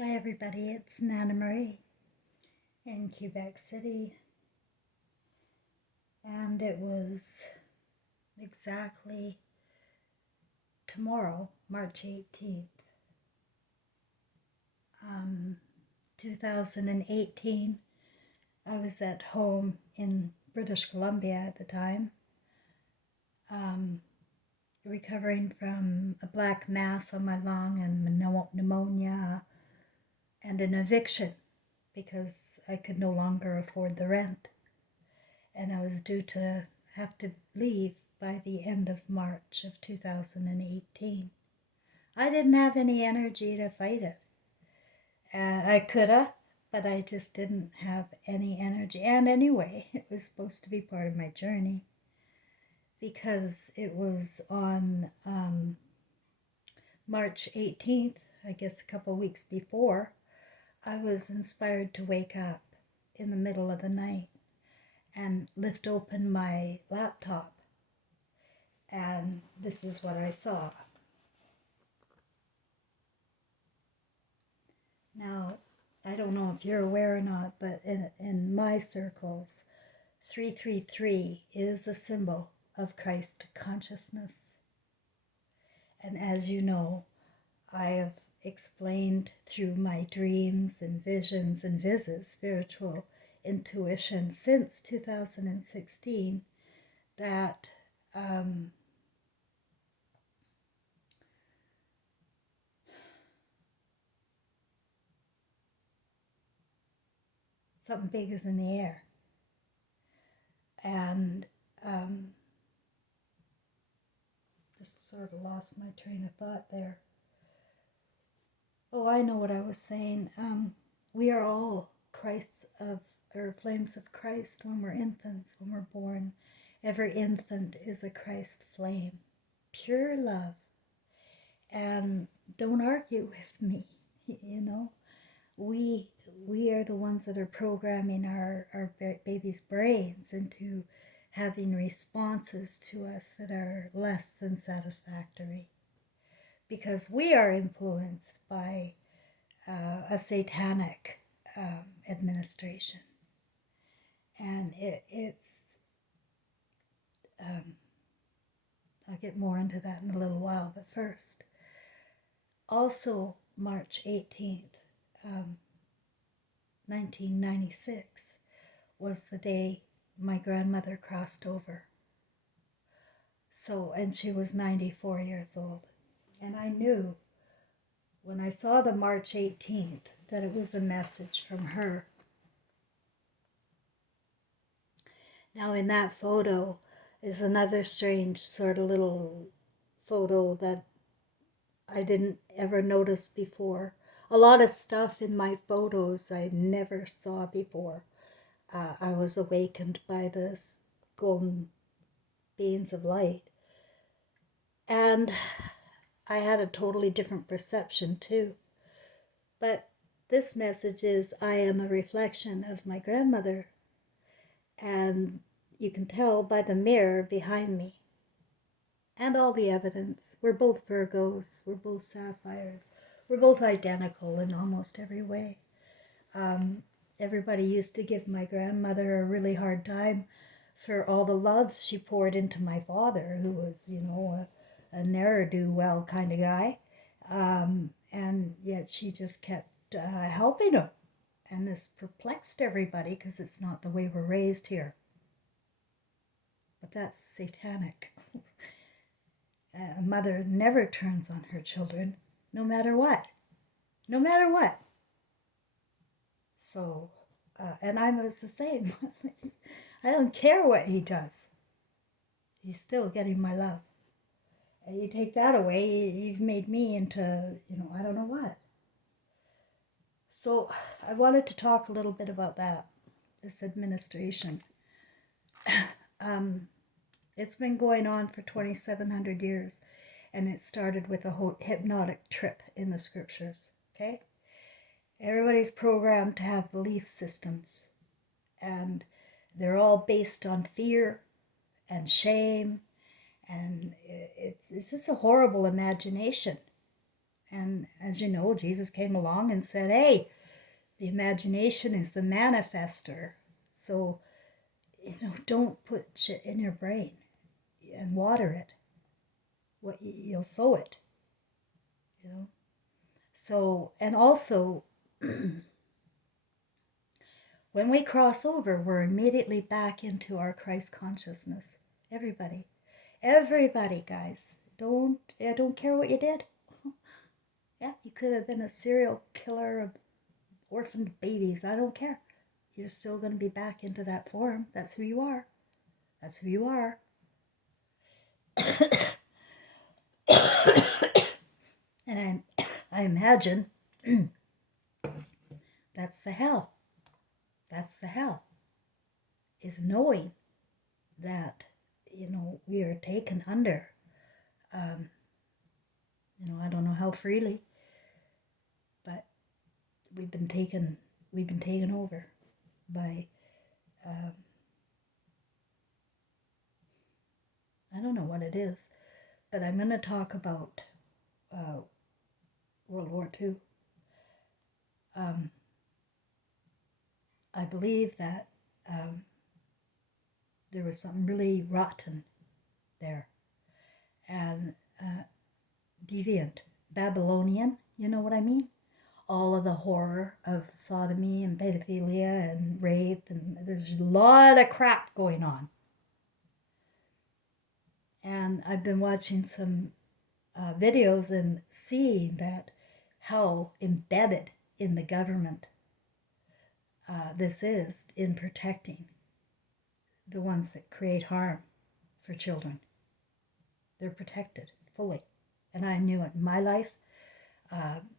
Hi everybody, it's Nana Marie in Quebec City, and it was exactly tomorrow, March 18th, 2018. I was at home in British Columbia at the time, um, recovering from a black mass on my lung and pneumonia and an eviction because I could no longer afford the rent. And I was due to have to leave by the end of March of 2018. I didn't have any energy to fight it. I coulda, but I just didn't have any energy. And anyway, it was supposed to be part of my journey because it was on March 18th, I guess a couple of weeks before, I was inspired to wake up in the middle of the night and lift open my laptop. And this is what I saw. Now, I don't know if you're aware or not, but in my circles, 333 is a symbol of Christ consciousness. And as you know, I have explained through my dreams and visions and visits, spiritual intuition since 2016, that something big is in the air. And just sort of lost my train of thought there. Oh, I know what I was saying. We are all Christs or flames of Christ when we're infants, when we're born. Every infant is a Christ flame, pure love. And don't argue with me, you know. We are the ones that are programming our baby's brains into having responses to us that are less than satisfactory, because we are influenced by a satanic administration. And it's I'll get more into that in a little while, but first, also March 18th, 1996, was the day my grandmother crossed over. So, and she was 94 years old. And I knew when I saw the March 18th that it was a message from her. Now, in that photo is another strange sort of little photo that I didn't ever notice before. A lot of stuff in my photos I never saw before. I was awakened by this golden beams of light. And I had a totally different perception too. But this message is, I am a reflection of my grandmother. And you can tell by the mirror behind me. And all the evidence. We're both Virgos. We're both sapphires. We're both identical in almost every way. Everybody used to give my grandmother a really hard time for all the love she poured into my father, who was, a ne'er-do-well kind of guy. And yet she just kept helping him. And this perplexed everybody because it's not the way we're raised here. But that's satanic. A mother never turns on her children, no matter what. No matter what. So, and I'm the same. I don't care what he does. He's still getting my love. And you take that away, you've made me into, I don't know what. So I wanted to talk a little bit about that, this administration. It's been going on for 2,700 years, and it started with a whole hypnotic trip in the scriptures, okay? Everybody's programmed to have belief systems, and they're all based on fear and shame, and it's just a horrible imagination. And as you know, Jesus came along and said, hey, the imagination is the manifester. So, don't put shit in your brain and water it. You'll sow it, So, and also, when we cross over, we're immediately back into our Christ consciousness. Everybody, guys. I don't care what you did. Yeah, you could have been a serial killer of orphaned babies. I don't care. You're still going to be back into that form. That's who you are. That's who you are. And I imagine that's the hell. That's the hell. Is knowing that, we are taken under, I don't know how freely, but we've been taken over by, I don't know what it is, but I'm going to talk about World War II. I believe that there was something really rotten there, and deviant, Babylonian, you know what I mean? All of the horror of sodomy and pedophilia and rape, and there's a lot of crap going on. And I've been watching some videos and seeing that how embedded in the government this is in protecting the ones that create harm for children. They're protected fully. And I knew it in my life.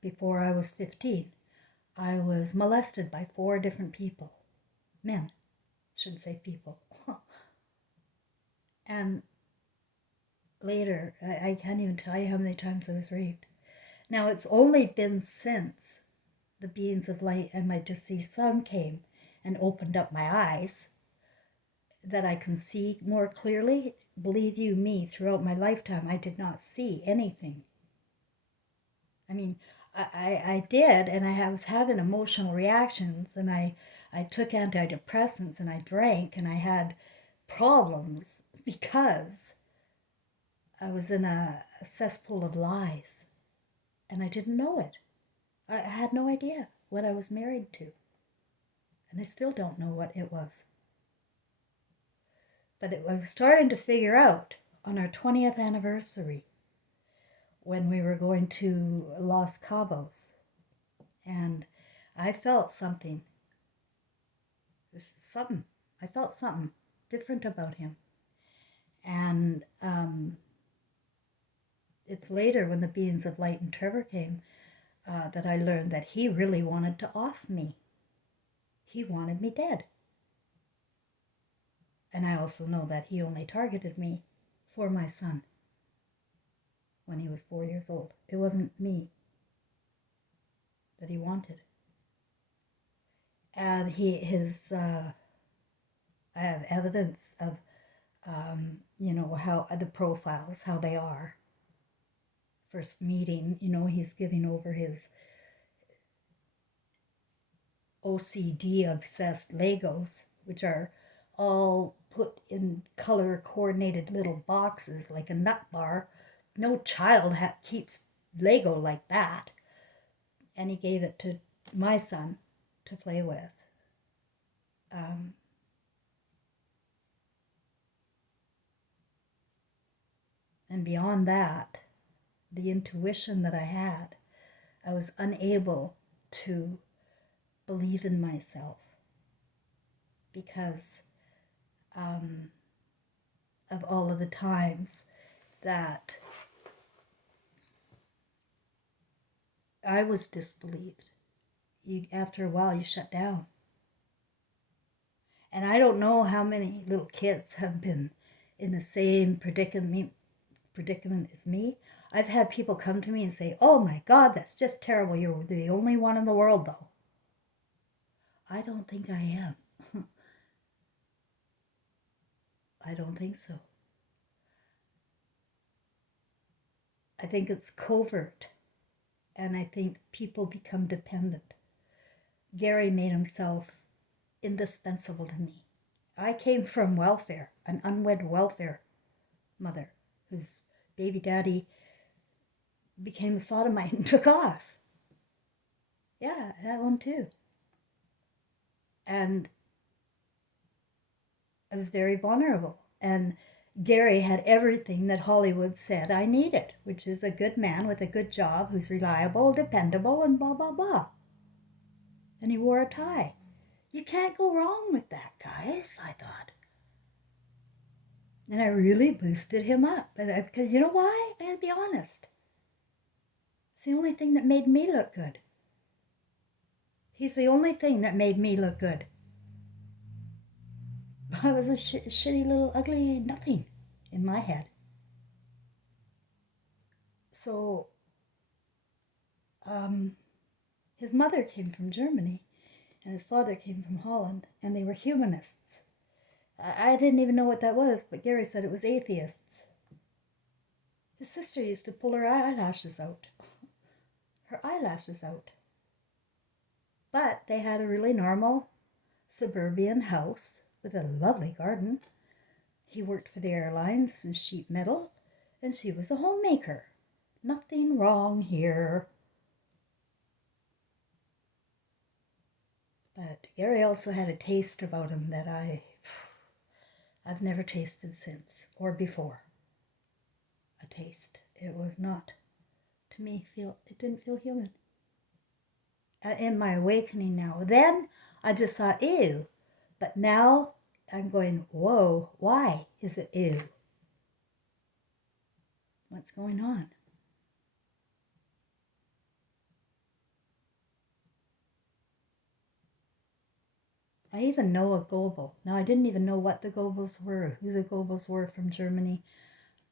Before I was 15, I was molested by 4 different people. Men. Shouldn't say people. And later, I can't even tell you how many times I was raped. Now, it's only been since the beings of light and my deceased son came and opened up my eyes that I can see more clearly. Believe you me, throughout my lifetime, I did not see anything. I mean, I did, and I was having emotional reactions, and I took antidepressants, and I drank, and I had problems because I was in a cesspool of lies, and I didn't know it. I had no idea what I was married to, and I still don't know what it was. But I was starting to figure out on our 20th anniversary when we were going to Los Cabos, and I felt something. I felt something different about him. And it's later when the beings of light and Trevor came that I learned that he really wanted to off me. He wanted me dead. And I also know that he only targeted me for my son when he was 4 years old. It wasn't me that he wanted. And I have evidence of, how the profiles, how they are. First meeting, he's giving over his OCD obsessed Legos, which are all put in color coordinated little boxes like a nut bar. No child keeps Lego like that. And he gave it to my son to play with. And beyond that, the intuition that I had, I was unable to believe in myself because of all of the times that I was disbelieved. After a while, you shut down. And I don't know how many little kids have been in the same predicament as me. I've had people come to me and say, oh my God, that's just terrible. You're the only one in the world, though. I don't think I am. I don't think so. I think it's covert. and I think people become dependent. Gary made himself indispensable to me. I came from welfare, an unwed welfare mother whose baby daddy became a sodomite and took off. Yeah, that one too. And I was very vulnerable. And Gary had everything that Hollywood said I needed, which is a good man with a good job who's reliable, dependable, and blah, blah, blah. And he wore a tie. You can't go wrong with that, guys, I thought. And I really boosted him up. Because you know why? I gotta be honest. It's the only thing that made me look good. He's the only thing that made me look good. I was a shitty little ugly nothing in my head. So, his mother came from Germany, and his father came from Holland, and they were humanists. I didn't even know what that was, but Gary said it was atheists. His sister used to pull her eyelashes out. Her eyelashes out. But they had a really normal suburban house with a lovely garden. He worked for the airlines in sheet metal, and she was a homemaker. Nothing wrong here. But Gary also had a taste about him that I've never tasted since or before. A taste. It was not, to me, it didn't feel human. In my awakening now. Then I just thought, ew. But now I'm going, whoa, why is it ew? What's going on? I even know a Goebel. Now, I didn't even know what the Goebels were, who the Goebels were from Germany.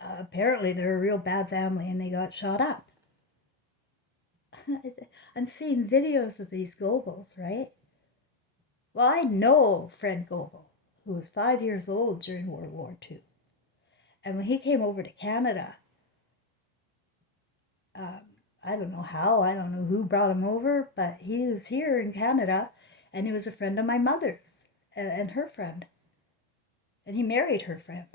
Apparently, they're a real bad family and they got shot up. I'm seeing videos of these Goebels, right? Well, I know Fred Goebel, who was 5 years old during World War II. And when he came over to Canada, I don't know how, I don't know who brought him over, but he was here in Canada, and he was a friend of my mother's and her friend. And he married her friend.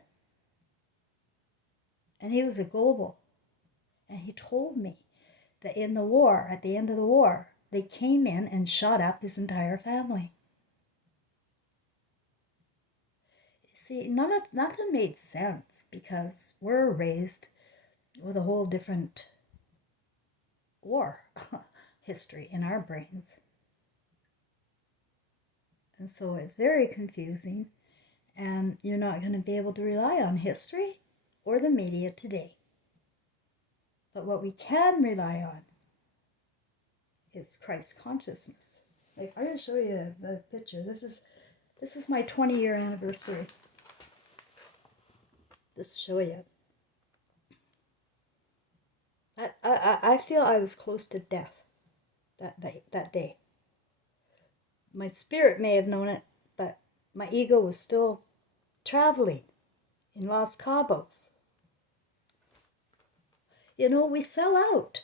And he was a Goebel. And he told me that in the war, at the end of the war, they came in and shot up his entire family. See, nothing made sense because we're raised with a whole different war history in our brains. And so it's very confusing, and you're not going to be able to rely on history or the media today. But what we can rely on is Christ consciousness. Like, I'm going to show you the picture. This is my 20-year anniversary. Just show you. I feel I was close to death that day. My spirit may have known it, but my ego was still traveling in Los Cabos. You know, we sell out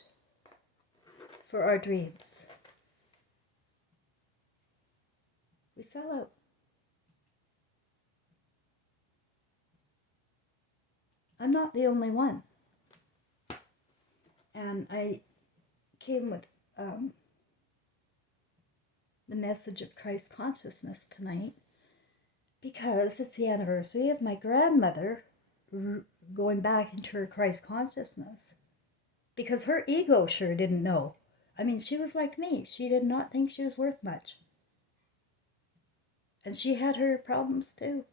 for our dreams. We sell out. I'm not the only one. And I came with the message of Christ consciousness tonight because it's the anniversary of my grandmother going back into her Christ consciousness. Because her ego sure didn't know. I mean, she was like me. She did not think she was worth much. And she had her problems too.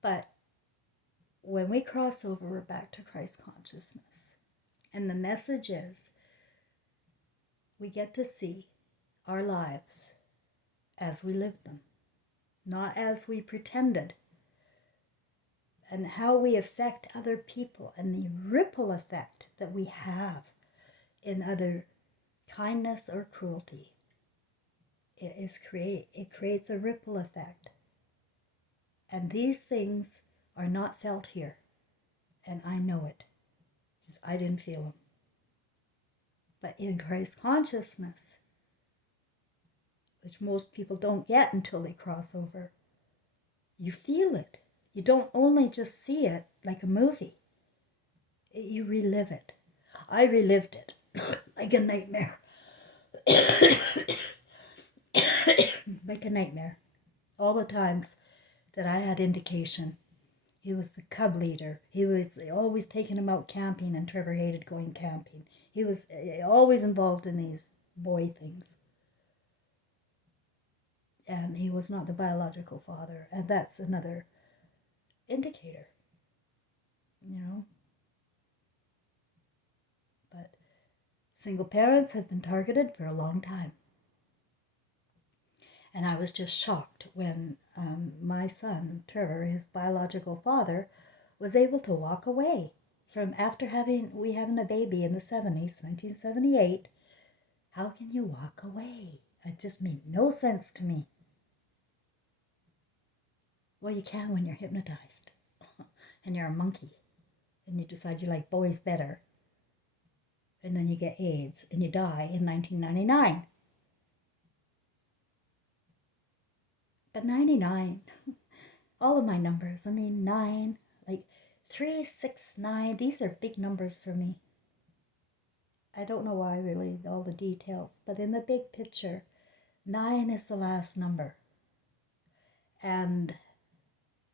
But when we cross over, we're back to Christ consciousness. And the message is, we get to see our lives as we live them, not as we pretended, and how we affect other people and the ripple effect that we have in other kindness or cruelty. It creates a ripple effect. And these things are not felt here. And I know it, because I didn't feel them. But in Christ consciousness, which most people don't get until they cross over, you feel it. You don't only just see it like a movie. You relive it. I relived it like a nightmare. Like a nightmare. All the times that I had indication. He was the cub leader. He was always taking him out camping, and Trevor hated going camping. He was always involved in these boy things. And he was not the biological father. And that's another indicator, But single parents have been targeted for a long time. And I was just shocked when my son, Trevor, his biological father, was able to walk away from after having a baby in the 70s, 1978. How can you walk away? It just made no sense to me. Well, you can when you're hypnotized and you're a monkey and you decide you like boys better. And then you get AIDS and you die in 1999. But 99, all of my numbers, 9, like 3, 6, 9, these are big numbers for me. I don't know why really, all the details, but in the big picture, 9 is the last number. And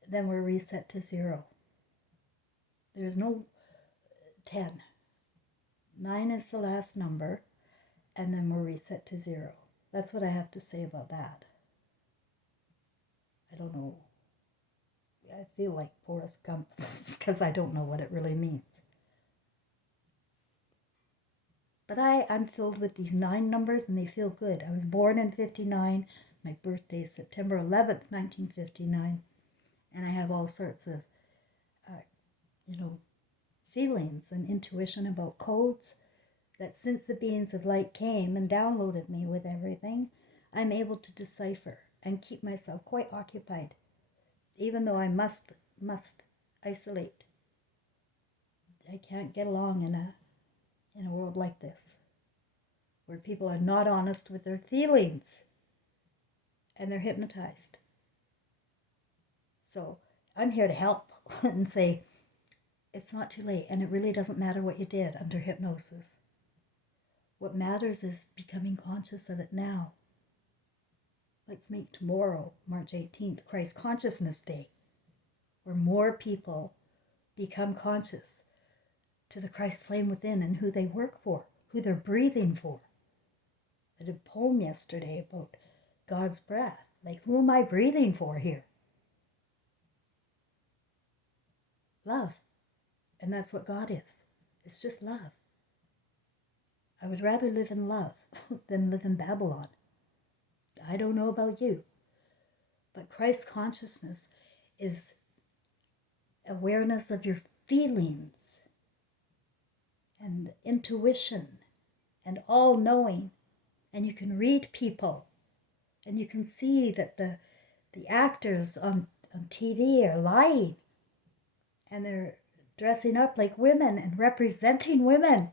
then we're reset to 0. There's no 10. 9 is the last number, and then we're reset to 0. That's what I have to say about that. I don't know. I feel like Forrest Gump because I don't know what it really means. But I'm filled with these 9 numbers and they feel good. I was born in 59. My birthday is September 11th, 1959. And I have all sorts of, feelings and intuition about codes that since the beings of light came and downloaded me with everything, I'm able to decipher and keep myself quite occupied, even though I must isolate. I can't get along in a world like this, where people are not honest with their feelings and they're hypnotized. So I'm here to help and say, it's not too late, and it really doesn't matter what you did under hypnosis. What matters is becoming conscious of it now. Let's make tomorrow, March 18th, Christ Consciousness Day, where more people become conscious to the Christ flame within and who they work for, who they're breathing for. I did a poem yesterday about God's breath. Like, who am I breathing for here? Love. And that's what God is. It's just love. I would rather live in love than live in Babylon. I don't know about you, but Christ consciousness is awareness of your feelings and intuition and all-knowing. And you can read people and you can see that the actors on TV are lying and they're dressing up like women and representing women,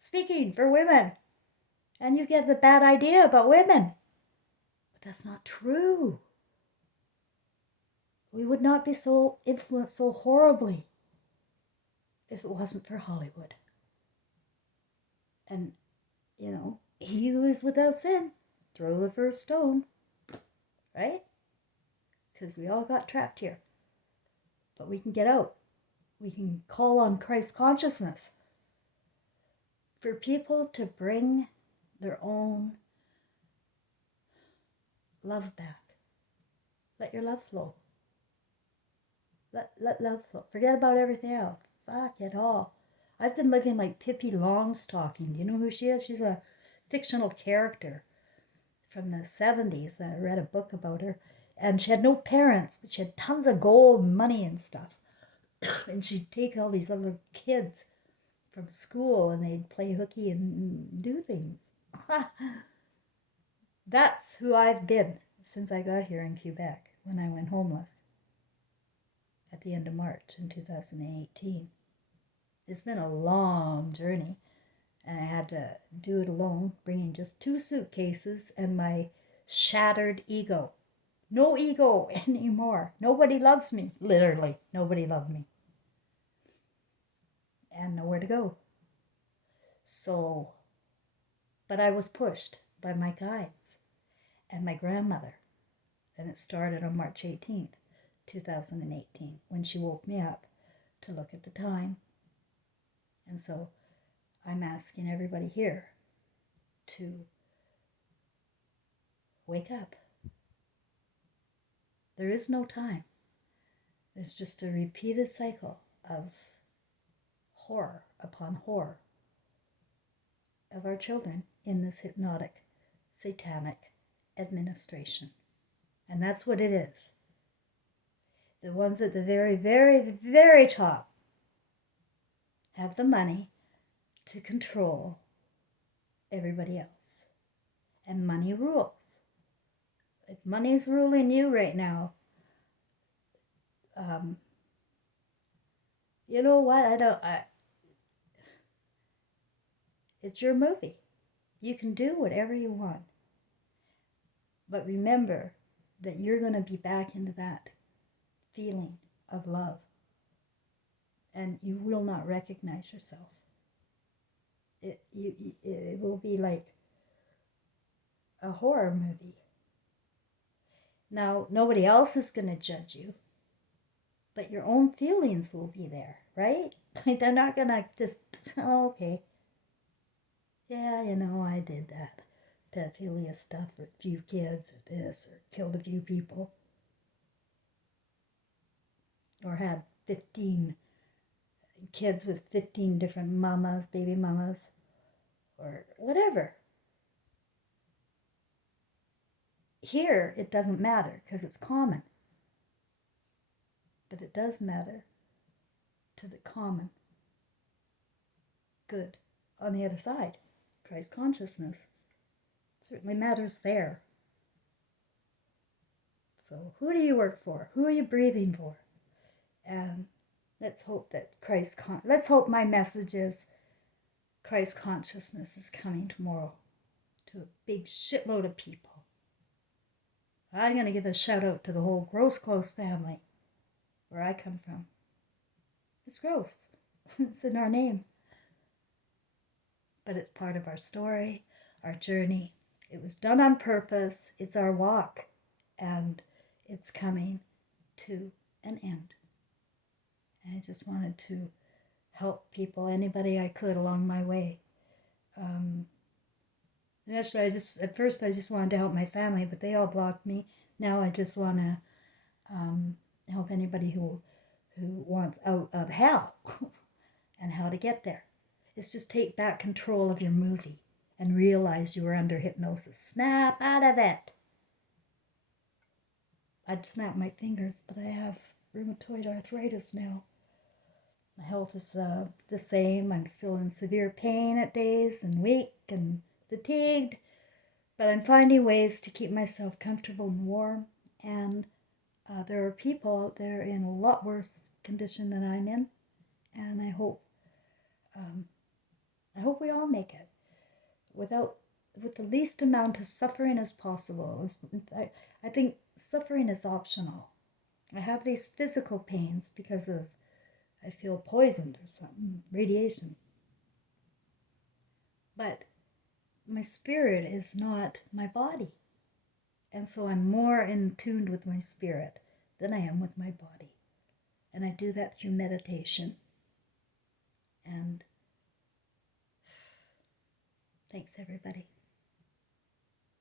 speaking for women. And you get the bad idea about women. But that's not true. We would not be so influenced so horribly if it wasn't for Hollywood. And, he who is without sin, throw the first stone. Right? Because we all got trapped here. But we can get out. We can call on Christ consciousness for people to bring their own love back. Let your love flow. Let love flow. Forget about everything else. Fuck it all. I've been living like Pippi Longstocking. Do you know who she is? She's a fictional character from the 70s. I read a book about her. And she had no parents, but she had tons of gold and money and stuff. And she'd take all these little kids from school and they'd play hooky and do things. That's who I've been since I got here in Quebec when I went homeless at the end of March in 2018. It's been a long journey, And I had to do it alone, bringing just 2 suitcases and my shattered ego. No ego anymore. Nobody loves me. Literally, nobody loved me. And nowhere to go. So, but I was pushed by my guides and my grandmother. And it started on March 18th, 2018, when she woke me up to look at the time. And so I'm asking everybody here to wake up. There is no time. It's just a repeated cycle of horror upon horror of our children in this hypnotic, satanic administration. And that's what it is. The ones at the very, very, very top have the money to control everybody else. And money rules. If money's ruling you right now, you know what? It's your movie. You can do whatever you want. But remember that you're going to be back into that feeling of love. And you will not recognize yourself. It will be like a horror movie. Now, nobody else is going to judge you, but your own feelings will be there, right? They're not going to just, oh, okay, yeah, you know, I did that pedophilia stuff with a few kids or this, or killed a few people, or had 15 kids with 15 different mamas, baby mamas, or whatever. Here, it doesn't matter because it's common. But it does matter to the common good on the other side. Christ consciousness certainly matters there. So who do you work for? Who are you breathing for? And let's hope that let's hope my message is Christ consciousness is coming tomorrow to a big shitload of people. I'm going to give a shout out to the whole Gross Close family where I come from. It's gross. It's in our name. But it's part of our story, our journey. It was done on purpose. It's our walk. And it's coming to an end. And I just wanted to help people, anybody I could along my way. Actually, at first I just wanted to help my family, but they all blocked me. Now I just want to help anybody who wants out of hell and how to get there. It's just take back control of your movie and realize you were under hypnosis. Snap out of it. I'd snap my fingers, but I have rheumatoid arthritis now. My health is the same. I'm still in severe pain at days and weak and fatigued, but I'm finding ways to keep myself comfortable and warm. And there are people out there in a lot worse condition than I'm in, and I hope we all make it with the least amount of suffering as possible. I think suffering is optional. I have these physical pains because I feel poisoned or something, radiation. But my spirit is not my body. And so I'm more in tune with my spirit than I am with my body. And I do that through meditation. And thanks, everybody.